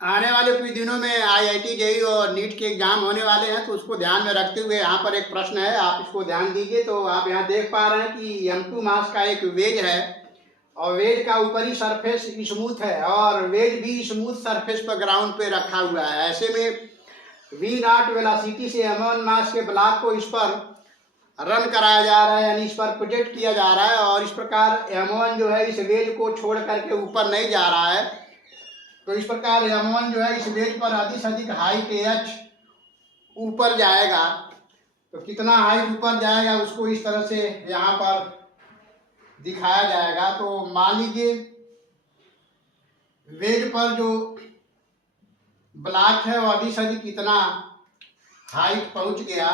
आने वाले कुछ दिनों में आईआईटी जेईई और नीट के एग्जाम होने वाले हैं, तो उसको ध्यान में रखते हुए यहाँ पर एक प्रश्न है, आप इसको ध्यान दीजिए। तो आप यहाँ देख पा रहे हैं कि M2 मास का एक वेज है और वेज का ऊपरी सरफेस स्मूथ है और वेज भी स्मूथ सरफेस पर ग्राउंड पे रखा हुआ है। ऐसे में V0 वेलोसिटी से M1 मास के ब्लॉक को इस पर रन कराया जा रहा है, यानी इस पर प्रोजेक्ट किया जा रहा है और इस प्रकार M1 जो है इस वेज को छोड़ करके ऊपर नहीं जा रहा है। तो इस प्रकार M1 जो है इस वेज पर अधिक से अधिक हाइट h ऊपर जाएगा। तो कितना हाइट ऊपर जाएगा उसको इस तरह से यहाँ पर दिखाया जाएगा। तो मान लीजिए वेज पर जो ब्लॉक है वो अधिक से अधिक कितना हाइट पहुंच गया,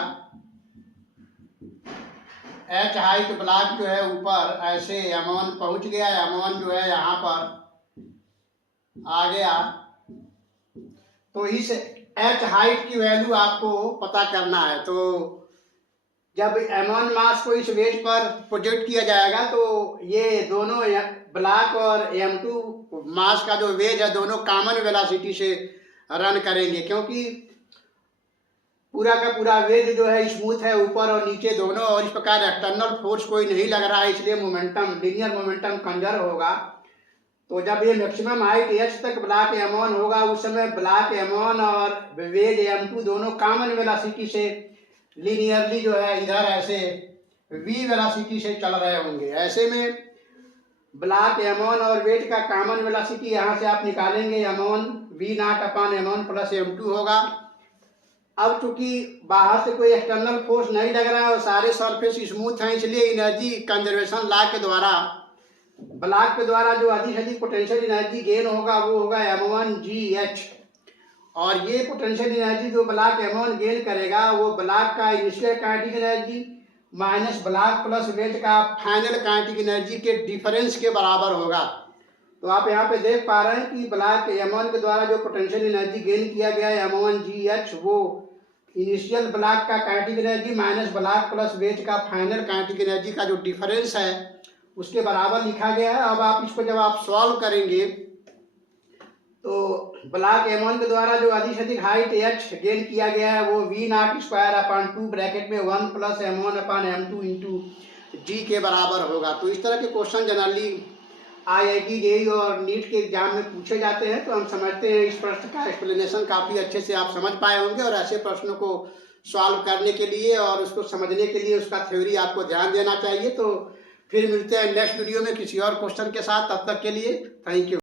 h हाइट ब्लॉक जो है ऊपर ऐसे M1 पहुंच गया, M1 जो है यहाँ पर आ गया। तो इस h हाइट की वैल्यू आपको पता करना है। तो जब M1 मास को इस वेज पर प्रोजेक्ट किया जाएगा तो ये दोनों ब्लॉक और M2 मास का जो वेज है दोनों कॉमन वेलोसिटी से रन करेंगे, क्योंकि पूरा का पूरा वेज जो है स्मूथ है ऊपर और नीचे दोनों, और इस प्रकार एक्सटर्नल फोर्स कोई नहीं लग रहा है, इसलिए मोमेंटम लीनियर मोमेंटम कंजर्व होगा। तो जब ये मैक्सिमम हाइट h तक ब्लॉक M1 होगा उस समय ब्लॉक M1 और वेज M2 दोनों कॉमन वेलोसिटी से लीनियरली जो है इधर ऐसे v वेलोसिटी से चल रहे होंगे। ऐसे में ब्लॉक M1 और वेज का कॉमन वेलोसिटी यहाँ से आप निकालेंगे, M1 V0 अपन M1 प्लस M2 होगा। अब चूंकि बाहर से कोई एक्सटर्नल फोर्स नहीं लग रहा है और सारे सरफेस स्मूथ हैं, इसलिए एनर्जी कंजर्वेशन लॉ के द्वारा ब्लॉक के द्वारा जो अधिक से अधिक पोटेंशियल एनर्जी गेन होगा वो होगा M1GH। और ये पोटेंशियल एनर्जी जो ब्लॉक M1 गेन करेगा वो ब्लॉक का initial kinetic energy minus block plus wedge का फाइनल काइनेटिक एनर्जी के डिफरेंस के बराबर होगा। तो आप यहाँ पे देख पा रहे हैं कि ब्लॉक M1 के द्वारा जो पोटेंशियल एनर्जी गेन किया गया है M1GH, वो इनिशियल ब्लॉक का kinetic energy minus block plus wedge का फाइनल काइनेटिक एनर्जी का जो डिफरेंस है उसके बराबर लिखा गया है। अब आप इसको जब आप सॉल्व करेंगे तो ब्लॉक M1 के द्वारा जो अधिक से अधिक हाइट h गेन किया गया है वो V0 स्क्वायर अपन 2 ब्रैकेट में 1 प्लस M1 अपन M2 इंटू जी के बराबर होगा। तो इस तरह के क्वेश्चन जनरली आईआईटी जेईई और नीट के एग्जाम में पूछे जाते हैं। तो हम समझते हैं इस प्रश्न का एक्सप्लेनेशन काफ़ी अच्छे से आप समझ पाए होंगे और ऐसे प्रश्नों को सॉल्व करने के लिए और उसको समझने के लिए उसका थ्योरी आपको ध्यान देना चाहिए। तो फिर मिलते हैं नेक्स्ट वीडियो में किसी और क्वेश्चन के साथ, तब तक के लिए थैंक यू।